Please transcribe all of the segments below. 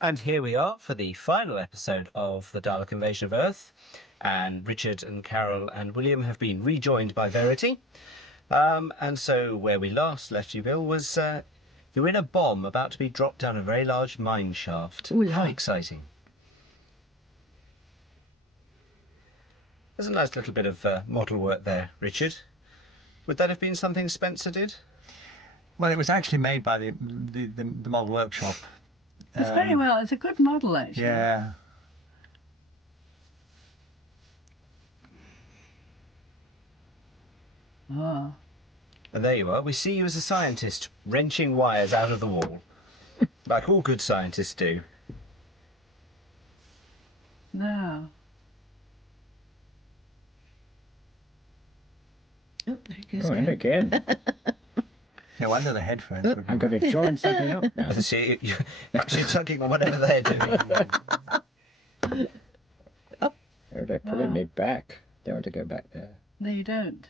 And here we are for the final episode of the Dalek Invasion of Earth. And Richard and Carole and William have been rejoined by Verity. And so where we last left you, Bill, was you're in a bomb about to be dropped down a very large mine shaft. Ooh, How yeah. exciting. There's a nice little bit of model work there, Richard. Would that have been something Spencer did? Well, it was actually made by the model workshop. It's very well. It's a good model, actually. Yeah. Oh. And there you are. We see you as a scientist, wrenching wires out of the wall. Like all good scientists do. No. Oh, there it goes. Oh, and again. No wonder the headphones. Oh, I'm going to join something up now. I see you're actually tugging on whatever they're doing. Oh, they're pulling me back. Don't want to go back there. No, you don't.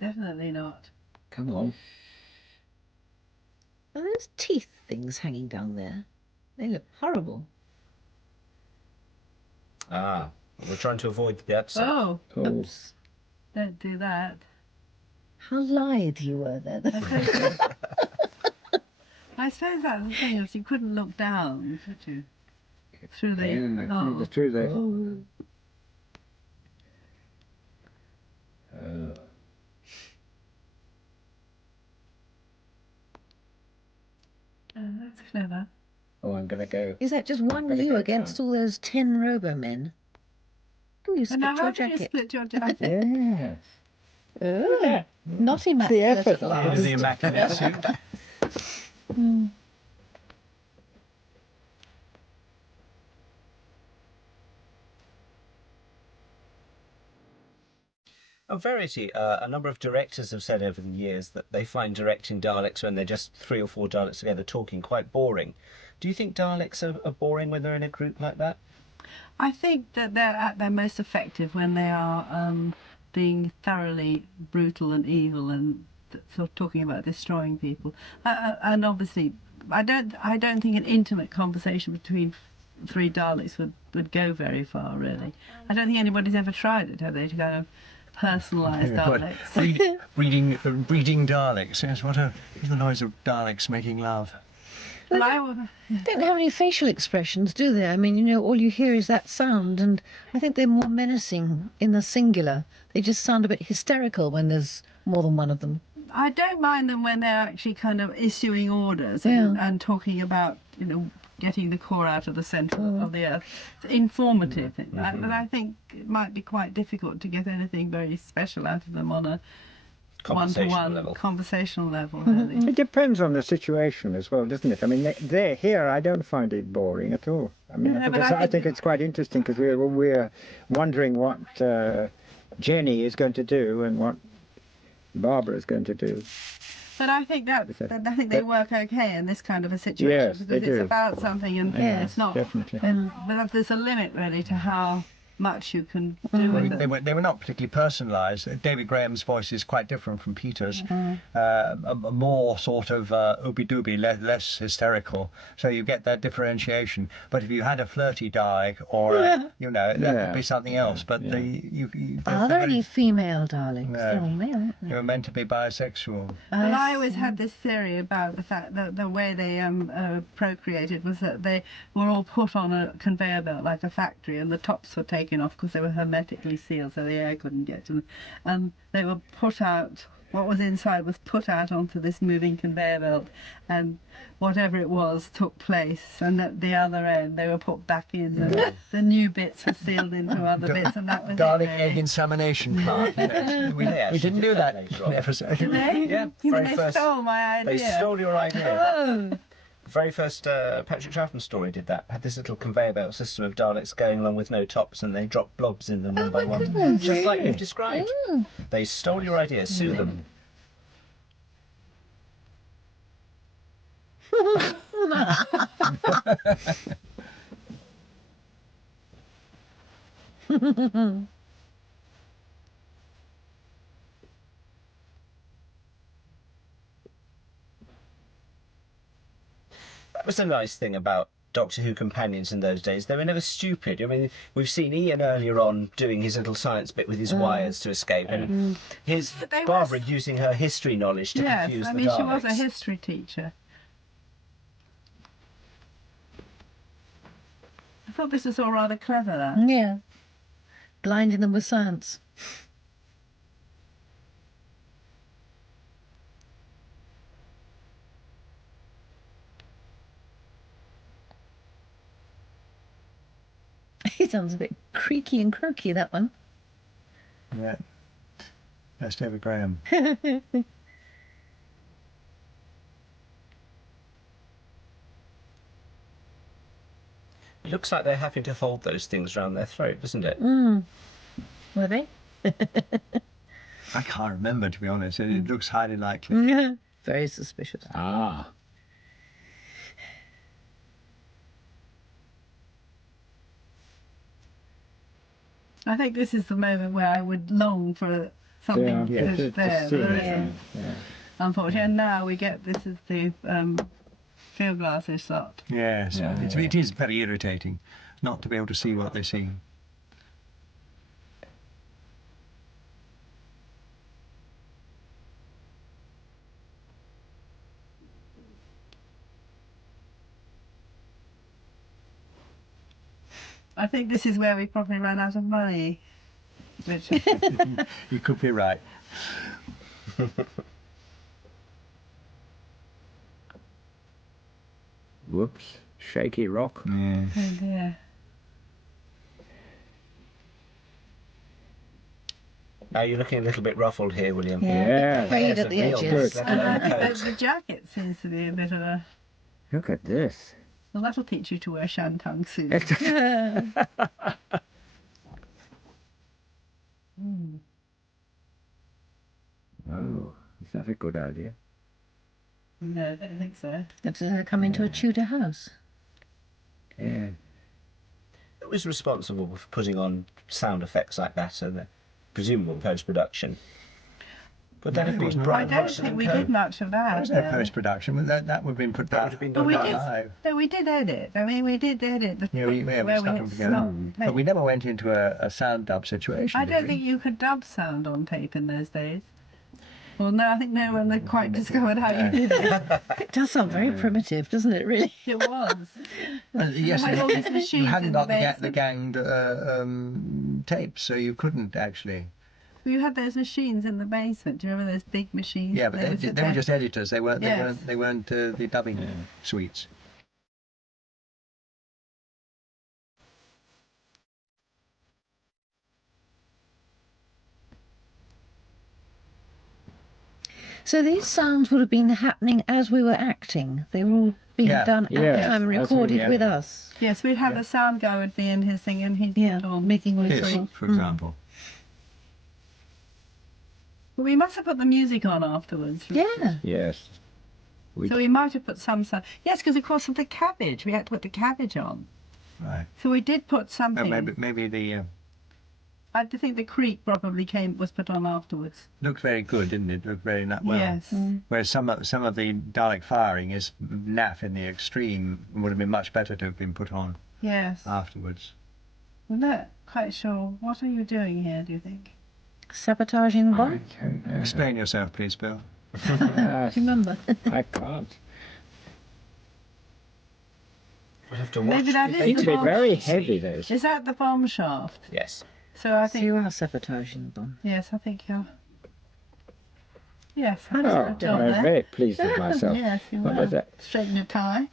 Definitely not. Come on. Oh, there's teeth things hanging down there. They look horrible. Ah, we're trying to avoid the upset. Oh, Oh, Oops. don't do that. How lithe you were there. I suppose that's the thing, is you couldn't look down, could you? Through the... yeah, through the... Oh. That's clever. Oh, I'm going to go. Is that just one Better you go against down. all those 10 Robo-men? Oh, you And split now your how did you jacket. split your jacket? Yes. Oh, not The immaculate effort. at last. The immaculate suit. Mm. Oh, Verity, a number of directors have said over the years that they find directing Daleks when they're just 3 or 4 Daleks together talking quite boring. Do you think Daleks are boring when they're in a group like that? I think that they're at their most effective when they are being thoroughly brutal and evil and sort of talking about destroying people. And obviously, I don't think an intimate conversation between 3 Daleks would go very far, really. I don't think anybody's ever tried it, have they, to kind of personalise Daleks? Breeding Daleks. Yes, what a the noise of Daleks making love. Well, They don't have any facial expressions, do they? I mean, you know, all you hear is that sound, and I think they're more menacing in the singular. They just sound a bit hysterical when there's more than one of them. I don't mind them when they're actually kind of issuing orders Yeah. and talking about, you know, getting the core out of the centre of the earth. It's informative. But I think it might be quite difficult to get anything very special out of them on a Conversational one-to-one level. conversational level, really. It depends on the situation as well, doesn't it? I mean, they're here. I don't find it boring at all. I mean, No, but because I I think- think it's quite interesting because we're wondering what Jenny is going to do and what Barbara is going to do. But I think I think they work okay in this kind of a situation Yes, because they it's do. about something and Yes, it's not. definitely. But there's a limit really to how much you can do with They them. were not particularly personalised. David Graham's voice is quite different from Peter's. A more sort of ooby-dooby, less hysterical. So you get that differentiation. But if you had a flirty Dalek or, you know, that Yeah. could be something else. But Yeah. Are there any female Daleks? No. They're all male, aren't they? They were meant to be bisexual. Well, I always had this theory about the fact that the way they procreated was that they were all put on a conveyor belt like a factory, and the tops were taken off because they were hermetically sealed, so the air couldn't get to them. And they were put out. What was inside was put out onto this moving conveyor belt, and whatever it was took place. And at the other end, they were put back in. And the new bits were sealed into other bits, and that was Dalek it. egg Really. insemination plant. Yes. We actually didn't did do that that later on. episode. Did they? Yeah, You mean very they first- stole my idea. They stole your idea. Oh. The very first Patrick Troughton story did that. Had this little conveyor belt system of Daleks going along with no tops, and they dropped blobs in them one by one, goodness. just like you've described. Mm. They stole your idea. Sue them. That was a nice thing about Doctor Who companions in those days, they were never stupid. I mean, we've seen Ian earlier on doing his little science bit with his wires to escape, and here's But they Barbara was- using her history knowledge to Yes, confuse I the mean, Daleks. she was a history teacher. I thought this was all rather clever, that. Yeah. Blinding them with science. He sounds a bit creaky and croaky, that one. Yeah. That's David Graham. It looks like they're having to hold those things around their throat, doesn't it? Were they? I can't remember, to be honest. It looks highly likely. Very suspicious. Ah. I think this is the moment where I would long for something Yeah, that's there. see There it, isn't, yeah. unfortunately. And now we get, this is the field glasses shot. Yes, Yeah, it is very irritating not to be able to see what they're seeing. I think this is where we probably ran out of money. Richard. You could be right. Whoops. Shaky rock. Yeah. Oh dear. Now you're looking a little bit ruffled here, William. Yeah. Frayed at the There's a real edges. mess left And on the coat. the jacket seems to be a bit of a... Look at this. Well, that'll teach you to wear shantung suits. Oh, is that a good idea? No, I don't think so. Looks as though they come into a Tudor house. Yeah. Who was responsible for putting on sound effects like that in the presumable post-production? Would that have been I Brian don't Hodgson think and we Co? did much of that. There's no no. post-production, but that would have been put That down. would have been But done we live. did. live. No, we did edit. I mean, we did edit the Yeah, we where stuck we them had together. stopped. But we never went into a sound dub situation. I did don't we? think you could dub sound on tape in those days. Well, no, I think no one had quite discovered how you did it. It does sound very primitive, doesn't it, really? It was. Yes, With all these you machines hadn't in got the the basement. ganged tapes, so you couldn't actually. You had those machines in the basement. Do you remember those big machines? Yeah, but would sit they were there. just editors. They weren't. Yes. They weren't the dubbing suites. So these sounds would have been happening as we were acting. They were all being Yeah. done at the Yeah, time, that's recorded really with it. us. Yes, we'd have the sound guy would be in his thing and he'd Yeah, put on. making This, voices. for example. But we must have put the music on afterwards. Yeah. Yes. We So we might have put some sound. Yes, because of course of the cabbage, we had to put the cabbage on. Right. So we did put No, something. maybe the I think the creek probably was put on afterwards. looked very good, didn't it? Looked very well. Yes. Whereas some of the Dalek firing is naff in the extreme. Would have been much better to have been put on Yes. afterwards. I'm not quite sure. What are you doing here, do you think? Sabotaging the bomb. Explain yourself, please, Bill. Do you remember? I can't. We'll have to watch. Maybe that the is Seems the to be bomb. very heavy, those. Is that the bomb shaft? Yes. So I So think. you are sabotaging the bomb. Yes, I think you're. Yes. How I does Oh, think that you're I'm there. very pleased with myself. Yes, you What are. was that? Straighten your tie.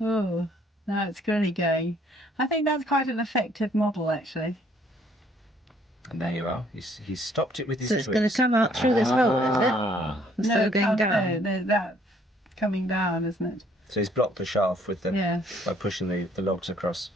Oh, now it's really going. I think that's quite an effective model, actually. And there you are. He's stopped it with his So it's going to twigs. come out through this hole, is it? Ah, Instead of going down. No, that's coming down, isn't it? So he's blocked the shaft with the Yes. by pushing the logs across.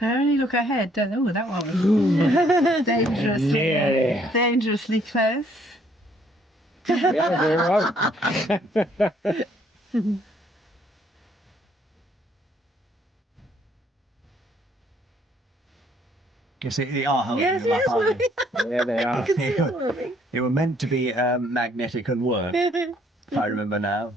They only look ahead, don't they? Oh, that one was Nearly. dangerously close. Yeah, they won't. You see, they are holding Yes, them up, yes, aren't they? There they I are. can see it moving. They were meant to be magnetic and work, if I remember now.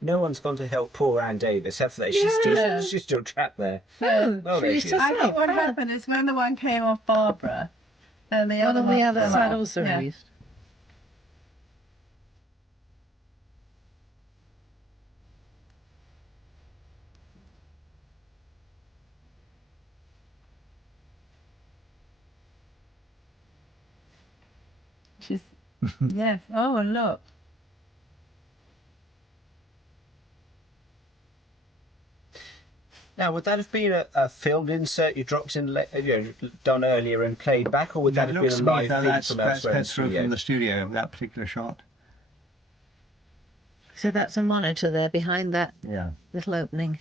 No one's gone to help poor Anne Davis, have they? Yeah. She's still trapped there. Oh, Oh, there she's she is. just I think what up. happened is when the one came off Barbara, and the One other on the other fell side off. also Yeah. released. She's yes. Oh, and look. Now, would that have been a filmed insert you dropped in, done earlier and played back, or would that It have looks been to a me live that feed that's from elsewhere in the fed through studio? from the studio, that particular shot. So that's a monitor there behind that Yeah. little opening.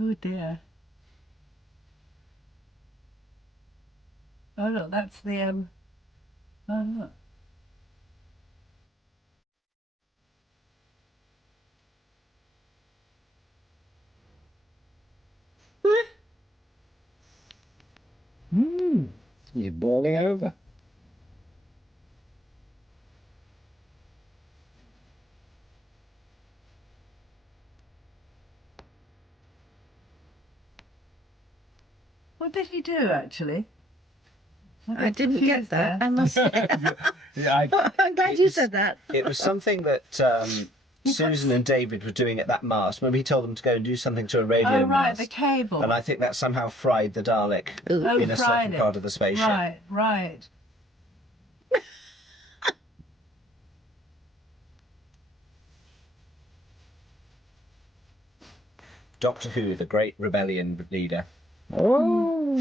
Oh dear. Oh look, that's the Oh look. He's boiling over. What did he do actually? I didn't get confused that, there. I must say. Yeah, I'm glad you said that. It was something that Susan and David were doing at that mast. Remember, he told them to go and do something to a radio Oh right, mast. the cable. And I think that somehow fried the Dalek Ooh. Oh, in a certain fried it. part of the spaceship. Right, right. Doctor Who, the great rebellion leader. Oh,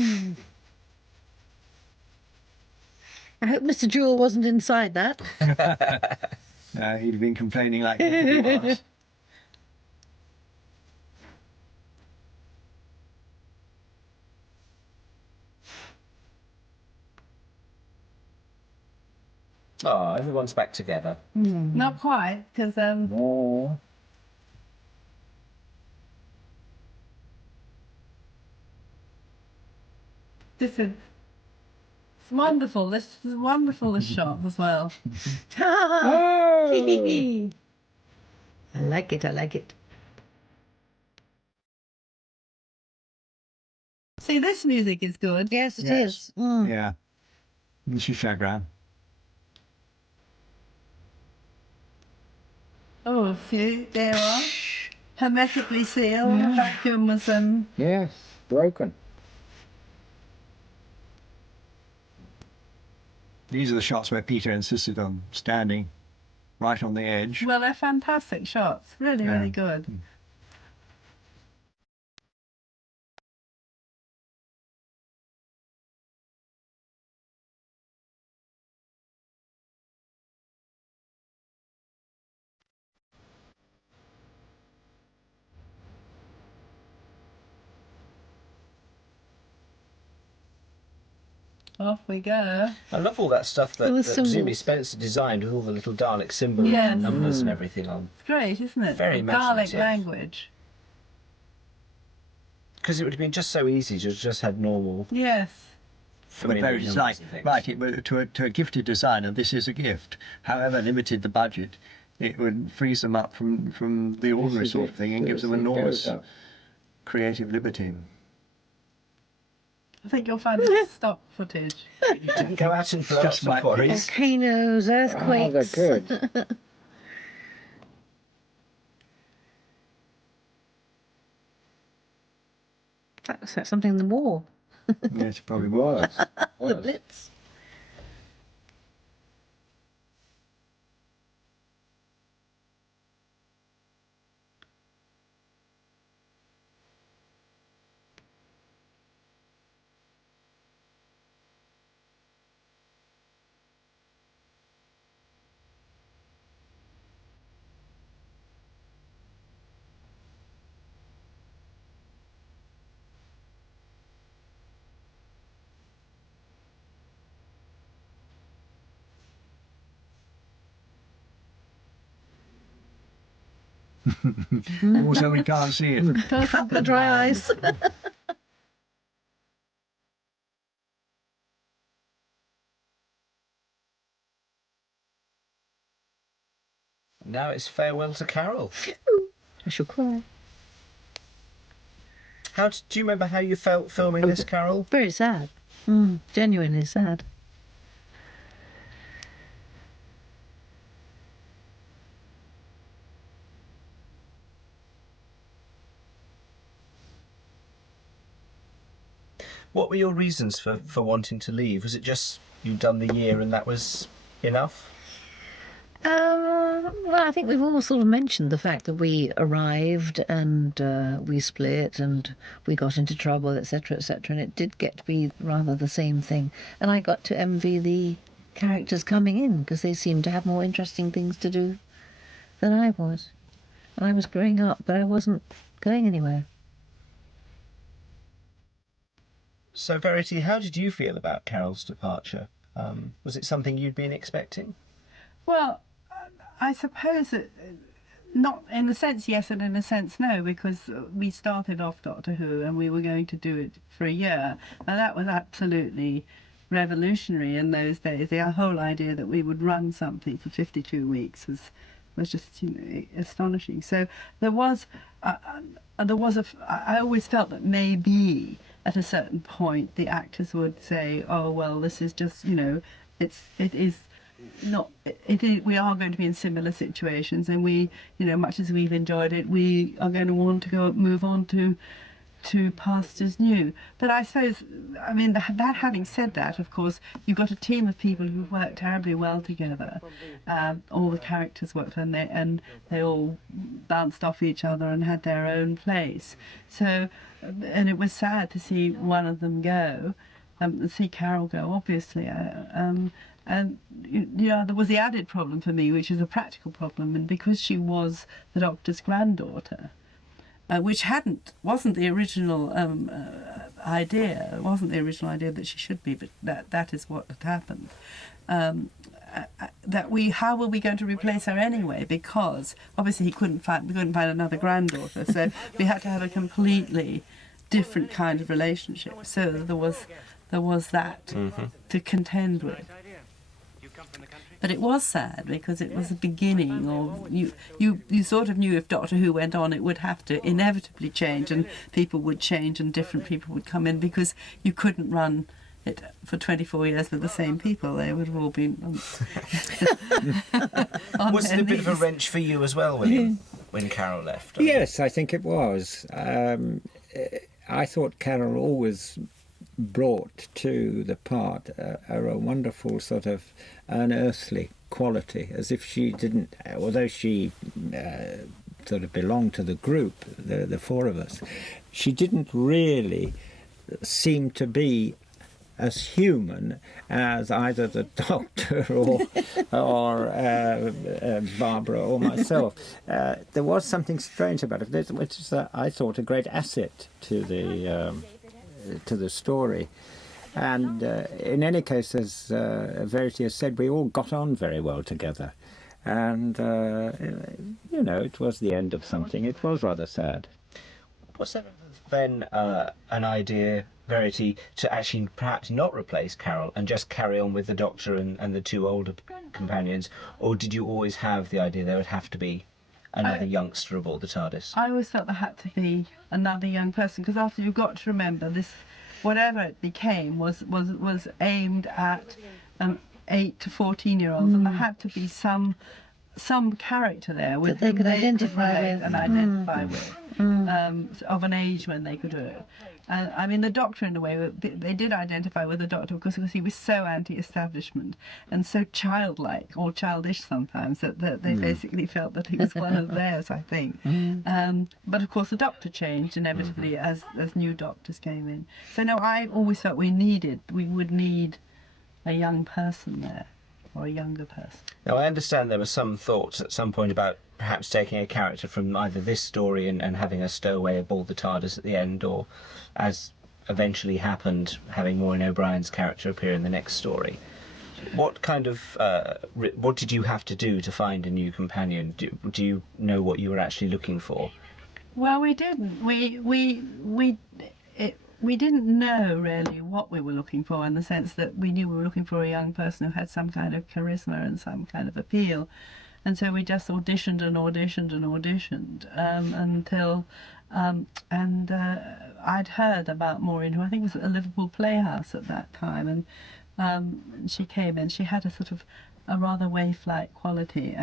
I hope Mr. Jewell wasn't inside that. he'd been complaining like everybody was. Oh, everyone's back together. Not quite, because no. this is it's wonderful. This is wonderful. This shot as well. Oh. I like it, I like it. See, this music is good. Yes, it Yes. is. Mm. Yeah. This is Chagrin. Oh, see, there you are. Hermetically sealed. The vacuum was Yes, broken. These are the shots where Peter insisted on standing right on the edge. well, they're fantastic shots. Really, Yeah. really good. Off we go. I love all that stuff that, There were that presumably symbols. Spencer designed with all the little Dalek symbols Yes. and numbers and everything on. It's great, isn't it? Very The Dalek imaginative. language. Because it would have been just so easy to have just had normal Yes. But familiar very numbers like, and things. right, to a gifted designer, this is a gift. However limited the budget, it would frees them up from the ordinary This is sort it. of thing and gives them It enormous goes up. creative liberty. I think you'll find this stock footage. You didn't go out and blow up Just some might be. quarries. Volcanoes, Oh, earthquakes. they're good. That looks like something in the war. Yes, it probably It was. was. The Blitz. Also, we can't see it. Close up the dry eyes. Now it's farewell to Carole. I shall cry. Do you remember how you felt filming this, Carole? Very sad. Genuinely sad. What were your reasons for wanting to leave? Was it just you'd done the year and that was enough? Well, I think we've all sort of mentioned the fact that we arrived and we split and we got into trouble, etc., etc., and it did get to be rather the same thing. And I got to envy the characters coming in because they seemed to have more interesting things to do than I was. And I was growing up, but I wasn't going anywhere. So, Verity, how did you feel about Carole's departure? Was it something you'd been expecting? Well, I suppose that not in a sense yes and in a sense no, because we started off Doctor Who and we were going to do it for a year, and that was absolutely revolutionary in those days. The whole idea that we would run something for 52 weeks was just astonishing. So there was I always felt that maybe at a certain point the actors would say, oh well, this is just, we are going to be in similar situations, and we, much as we've enjoyed it, we are going to want to move on to pastures new. But I suppose, that having said that, of course, you've got a team of people who work terribly well together. All the characters worked, and they all bounced off each other and had their own place. So, and it was sad to see one of them go, see Carole go, obviously. And there was the added problem for me, which is a practical problem, and because she was the Doctor's granddaughter, which wasn't the original idea. It wasn't the original idea that she should be, but that is what had happened. How were we going to replace her anyway? Because obviously we couldn't find another granddaughter, so we had to have a completely different kind of relationship. So there was that to contend with. But it was sad because it was the beginning of you sort of knew if Doctor Who went on it would have to inevitably change, and people would change and different people would come in, because you couldn't run it for 24 years with the same people. They would have all been on Was it a bit of a wrench for you as well, William, when Carole left? Yes, I think it was. I thought Carole always brought to the part a wonderful sort of unearthly quality, as if she didn't, although she sort of belonged to the group, the four of us, she didn't really seem to be as human as either the Doctor or Barbara or myself. There was something strange about it, which is, I thought, a great asset to the story. And in any case, as Verity has said, we all got on very well together. And, it was the end of something. It was rather sad. Was there then an idea, Verity, to actually perhaps not replace Carole and just carry on with the Doctor and the two older companions? Or did you always have the idea there would have to be another youngster aboard the TARDIS? I always felt there had to be another young person, because after you've got to remember this, whatever it became was aimed at 8 to 14-year-olds, and there had to be some character there with that they could identify with, of an age when they could do it. The Doctor, in a way, they did identify with the Doctor because he was so anti-establishment and so childlike, or childish sometimes, that they basically felt that he was one of theirs, I think. But of course the Doctor changed inevitably as new Doctors came in. So no, I always felt we would need a young person there, or a younger person. Now, I understand there were some thoughts at some point about perhaps taking a character from either this story and having a stowaway aboard the TARDIS at the end, or, as eventually happened, having Maureen O'Brien's character appear in the next story. What kind of what did you have to do to find a new companion? Do you know what you were actually looking for? Well, we didn't. We didn't know really what we were looking for, in the sense that we knew we were looking for a young person who had some kind of charisma and some kind of appeal, and so we just auditioned and auditioned and auditioned until I'd heard about Maureen, who I think was at the Liverpool Playhouse at that time, and she came in. She had a sort of a rather waif-like quality,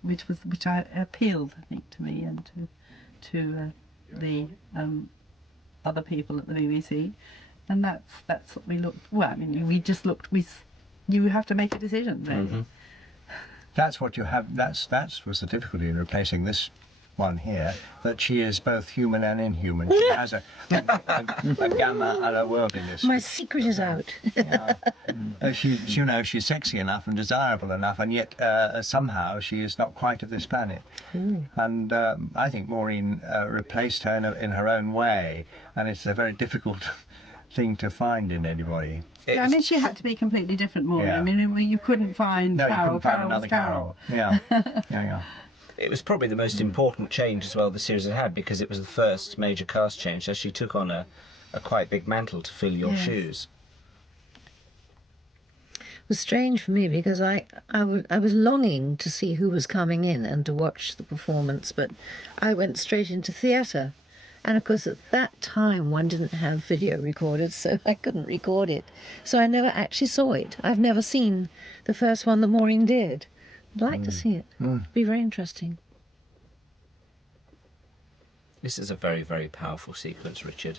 which I appealed, I think, to me and to the other people at the BBC, and that's what we looked. Well, I mean, we just looked. You have to make a decision, really. Mm-hmm. That's what you have. That was the difficulty in replacing this one here. That she is both human and inhuman. She has a gamma and a worldliness. My secret is out. Yeah. She's sexy enough and desirable enough, and yet somehow she is not quite of this planet. And I think Maureen replaced her in her own way, and it's a very difficult thing to find in anybody. Yeah, I mean, she had to be completely different, Maureen. Yeah. I mean, you couldn't find No, Carole. you couldn't find Carole another was Carole. Carole. Yeah. It was probably the most important change as well the series had, because it was the first major cast change, so she took on a quite big mantle to fill your Yes. shoes. It was strange for me because I was longing to see who was coming in and to watch the performance, but I went straight into theatre. And of course, at that time, one didn't have video recorders, so I couldn't record it. So I never actually saw it. I've never seen the first one that Maureen did. I'd like to see it. It'd be very interesting. This is a very, very powerful sequence, Richard.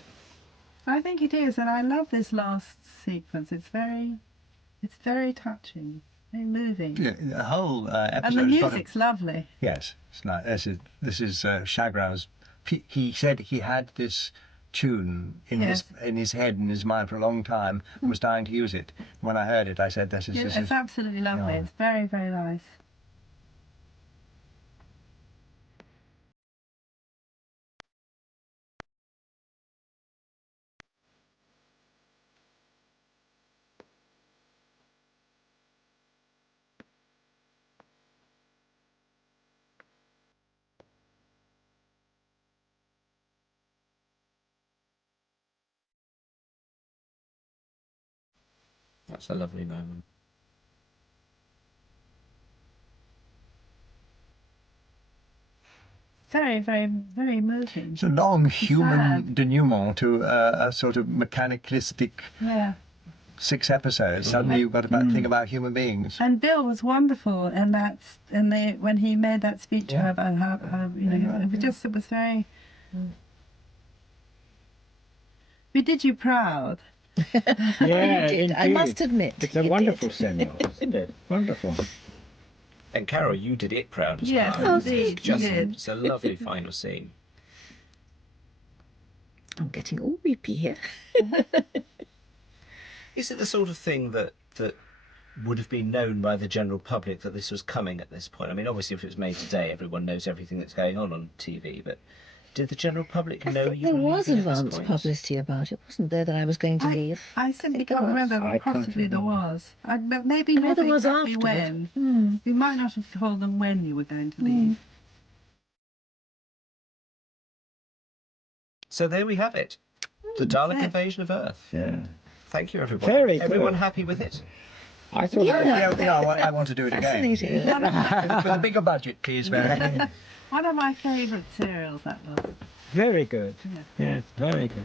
I think it is, and I love this last sequence. It's very touching, very moving, Yeah, the whole episode. and the has got music's lovely. Yes, it's not. This is Chagrin's. He said he had this tune in Yes. his head, in his mind for a long time, and was dying to use it. When I heard it, I said, "This is." It's absolutely lovely. yeah. It's very, very nice. That's a lovely moment. Very, very, very moving. It's a long human sad. denouement to a sort of mechanicalistic Yeah. 6 episodes. Suddenly you've got to think about human beings. And Bill was wonderful, and when he made that speech to her about how it was very. We did you proud. Yeah, You did. I indeed. must admit. It's a you wonderful did. send-off, isn't it? Wonderful. And Carole, you did it proud as Yes, well. indeed, you Just, did. it's a lovely final scene. I'm getting all weepy here. Is it the sort of thing that would have been known by the general public that this was coming at this point? I mean, obviously, if it was made today, everyone knows everything that's going on TV, but did the general public I know think you there were was leaving at this advance point? publicity about it, wasn't there, that I was going to leave? I simply think there can't was. remember, I but can't possibly there remember. was. But maybe Maybe not there was exactly afterward. when. We might not have told them when you were going to leave. So there we have it. The Dalek yes. invasion of Earth. Yeah. Thank you, everybody. Very good. Everyone happy with it? I thought I want to do it again. Fascinating. With a bigger budget, please, Verity. One of my favourite serials, that was. very good. Yes, very good.